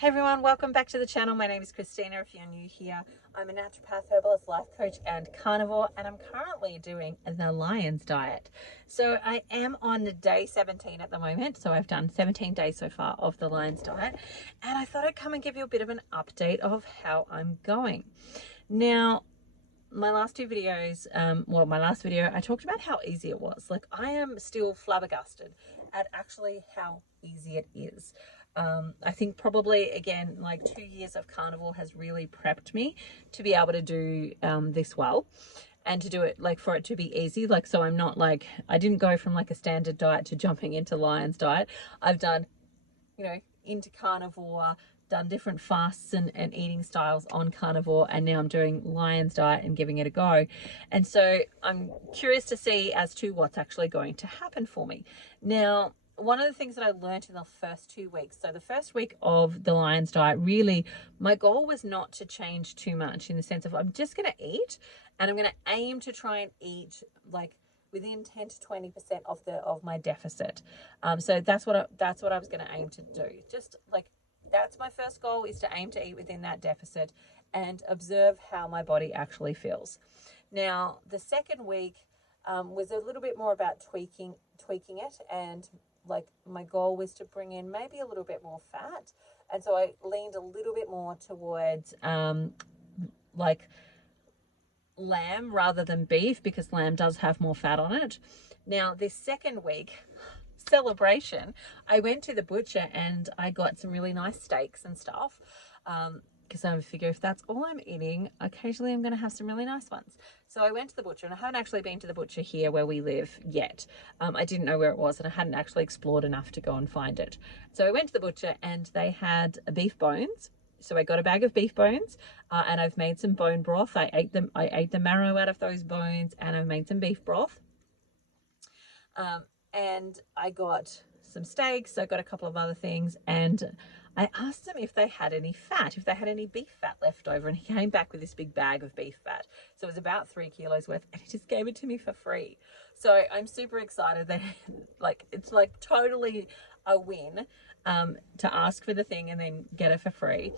Hey everyone, welcome back to the channel. My name is Christina. If you're new here, I'm a naturopath, herbalist, life coach, and carnivore, and I'm currently doing the Lion's Diet. So I am on day 17 at the moment. So I've done 17 days so far of the Lion's Diet, and I thought I'd come and give you a bit of an update of how I'm going. Now, my last two videos, my last video, I talked about how easy it was. Like, I am still flabbergasted at actually how easy it is. I think probably, again, like 2 years of carnivore has really prepped me to be able to do this well and to do it, like, for it to be easy. Like, so I'm not like, I didn't go from like a standard diet to jumping into Lion's Diet. I've done, into carnivore, done different fasts and eating styles on carnivore, and now I'm doing Lion's Diet and giving it a go. And so I'm curious to see as to what's actually going to happen for me. Now, one of the things that I learned in the first 2 weeks, so the first week of the Lion's Diet, really my goal was not to change too much, in the sense of I'm just going to eat, and I'm going to aim to try and eat like within 10 to 20% of my deficit. So that's what I was going to aim to do. Just like, that's my first goal, is to aim to eat within that deficit and observe how my body actually feels. Now, the second week was a little bit more about tweaking it, and like my goal was to bring in maybe a little bit more fat. And so I leaned a little bit more towards like lamb rather than beef, because lamb does have more fat on it. Now, this second week, celebration, I went to the butcher and I got some really nice steaks and stuff, because I figure if that's all I'm eating, occasionally I'm going to have some really nice ones. So I went to the butcher, and I haven't actually been to the butcher here where we live yet. I didn't know where it was, and I hadn't actually explored enough to go and find it. So I went to the butcher and they had beef bones. So I got a bag of beef bones, and I've made some bone broth. I ate the marrow out of those bones, and I've made some beef broth. And I got some steaks. I got a couple of other things, and I asked them if they had any fat, if they had any beef fat left over, and he came back with this big bag of beef fat. So it was about 3 kilos worth, and he just gave it to me for free. So I'm super excited that like, it's like totally a win to ask for the thing and then get it for free.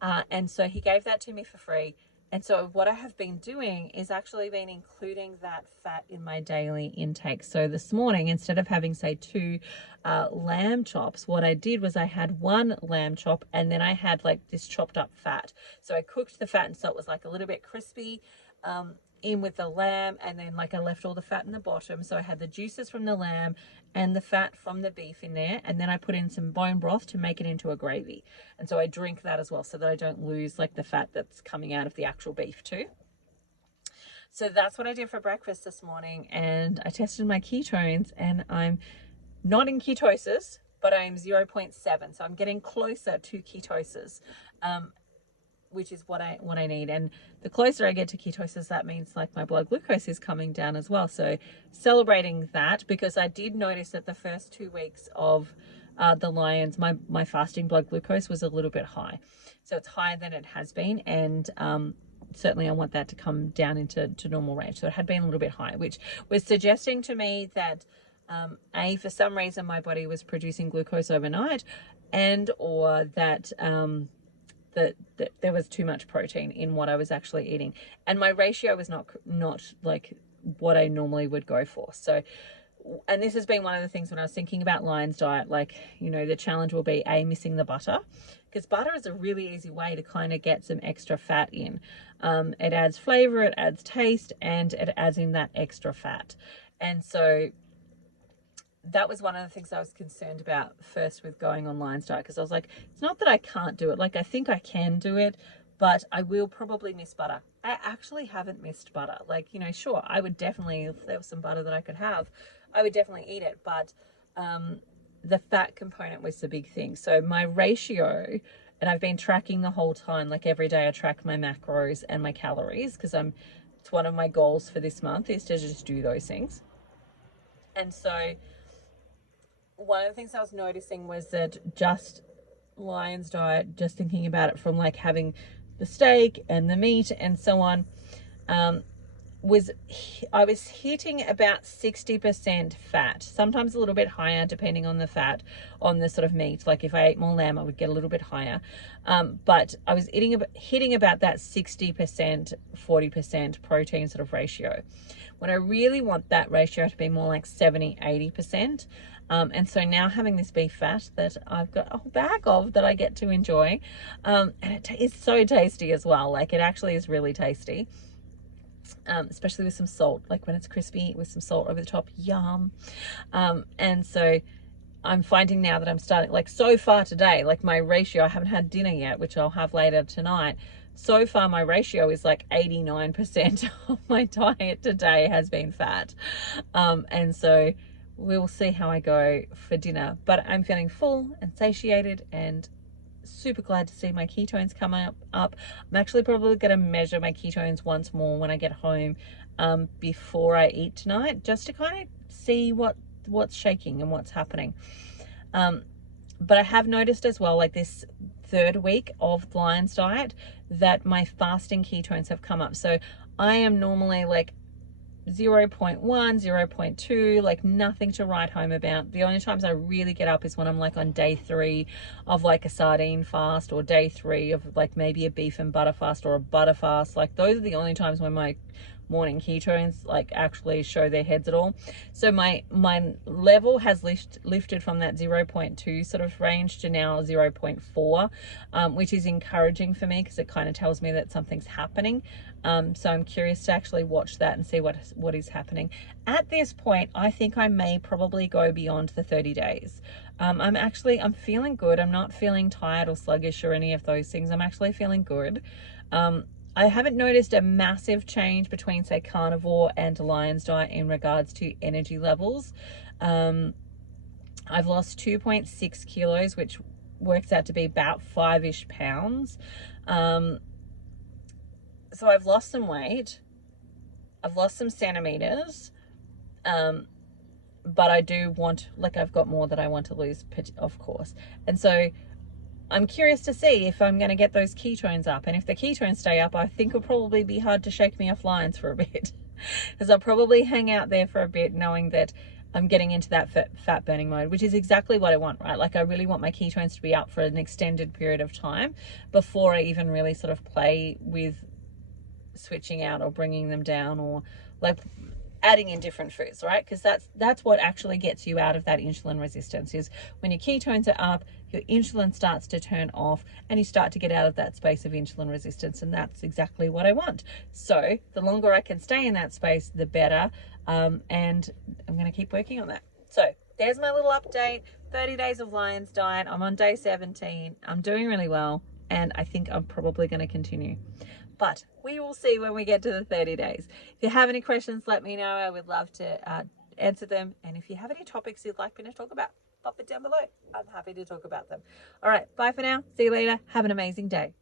And so he gave that to me for free. And so what I have been doing is actually been including that fat in my daily intake. So this morning, instead of having, say, 2 lamb chops, what I did was I had 1 lamb chop, and then I had like this chopped up fat. So I cooked the fat, and so it was like a little bit crispy in with the lamb, and then like I left all the fat in the bottom. So I had the juices from the lamb and the fat from the beef in there, and then I put in some bone broth to make it into a gravy. And so I drink that as well, so that I don't lose like the fat that's coming out of the actual beef too. So that's what I did for breakfast this morning, and I tested my ketones, and I'm not in ketosis, but I'm 0.7, so I'm getting closer to ketosis, which is what I need. And the closer I get to ketosis, that means like my blood glucose is coming down as well. So celebrating that, because I did notice that the first 2 weeks of the Lions, my fasting blood glucose was a little bit high. So it's higher than it has been, and certainly I want that to come down into normal range. So it had been a little bit high, which was suggesting to me that for some reason my body was producing glucose overnight, and or that that there was too much protein in what I was actually eating, and my ratio was not like what I normally would go for. So, and this has been one of the things when I was thinking about Lion's Diet, like, the challenge will be missing the butter, because butter is a really easy way to kind of get some extra fat in. It adds flavor, it adds taste, and it adds in that extra fat. And so that was one of the things I was concerned about first with going on Lion's Diet, because I was like, it's not that I can't do it. Like, I think I can do it, but I will probably miss butter. I actually haven't missed butter. Like, sure, I would definitely, if there was some butter that I could have, I would definitely eat it. But the fat component was the big thing. So my ratio, and I've been tracking the whole time, like every day I track my macros and my calories, because it's one of my goals for this month is to just do those things. And so one of the things I was noticing was that just Lion's Diet, just thinking about it from like having the steak and the meat and so on, I was hitting about 60% fat, sometimes a little bit higher depending on the fat on the sort of meat. Like if I ate more lamb, I would get a little bit higher. But I was hitting about that 60%, 40% protein sort of ratio. When I really want that ratio to be more like 70, 80%. And so now having this beef fat that I've got a whole bag of that I get to enjoy. And it is so tasty as well. Like it actually is really tasty. Especially with some salt, like when it's crispy with some salt over the top, yum. And so I'm finding now that I'm starting, like so far today, like my ratio, I haven't had dinner yet, which I'll have later tonight. So far my ratio is like 89% of my diet today has been fat. And so we'll see how I go for dinner, but I'm feeling full and satiated and super glad to see my ketones come up. I'm actually probably going to measure my ketones once more when I get home before I eat tonight, just to kind of see what's shaking and what's happening. But I have noticed as well, like this third week of Lion's Diet, that my fasting ketones have come up. So I am normally like 0.1, 0.2, like nothing to write home about. The only times I really get up is when I'm like on day 3 of like a sardine fast, or day 3 of like maybe a beef and butter fast or a butter fast. Like those are the only times when my morning ketones like actually show their heads at all. So my level has lifted from that 0.2 sort of range to now 0.4, which is encouraging for me because it kind of tells me that something's happening. So I'm curious to actually watch that and see what is happening. At this point, I think I may probably go beyond the 30 days. I'm feeling good. I'm not feeling tired or sluggish or any of those things. I'm actually feeling good. I haven't noticed a massive change between, say, carnivore and Lion's Diet in regards to energy levels. I've lost 2.6 kilos, which works out to be about 5-ish pounds. So I've lost some weight. I've lost some centimeters. But I do want, like, I've got more that I want to lose, of course. And so I'm curious to see if I'm going to get those ketones up. And if the ketones stay up, I think it'll probably be hard to shake me off Lions for a bit. Because I'll probably hang out there for a bit knowing that I'm getting into that fat burning mode, which is exactly what I want, right? Like I really want my ketones to be up for an extended period of time before I even really sort of play with switching out or bringing them down, or like adding in different foods, right? Because that's what actually gets you out of that insulin resistance, is when your ketones are up, your insulin starts to turn off and you start to get out of that space of insulin resistance. And that's exactly what I want. So the longer I can stay in that space, the better. And I'm going to keep working on that. So there's my little update. 30 days of Lion's Diet. I'm on day 17. I'm doing really well. And I think I'm probably going to continue. But we will see when we get to the 30 days. If you have any questions, let me know. I would love to answer them. And if you have any topics you'd like me to talk about, pop it down below. I'm happy to talk about them. All right, bye for now. See you later. Have an amazing day.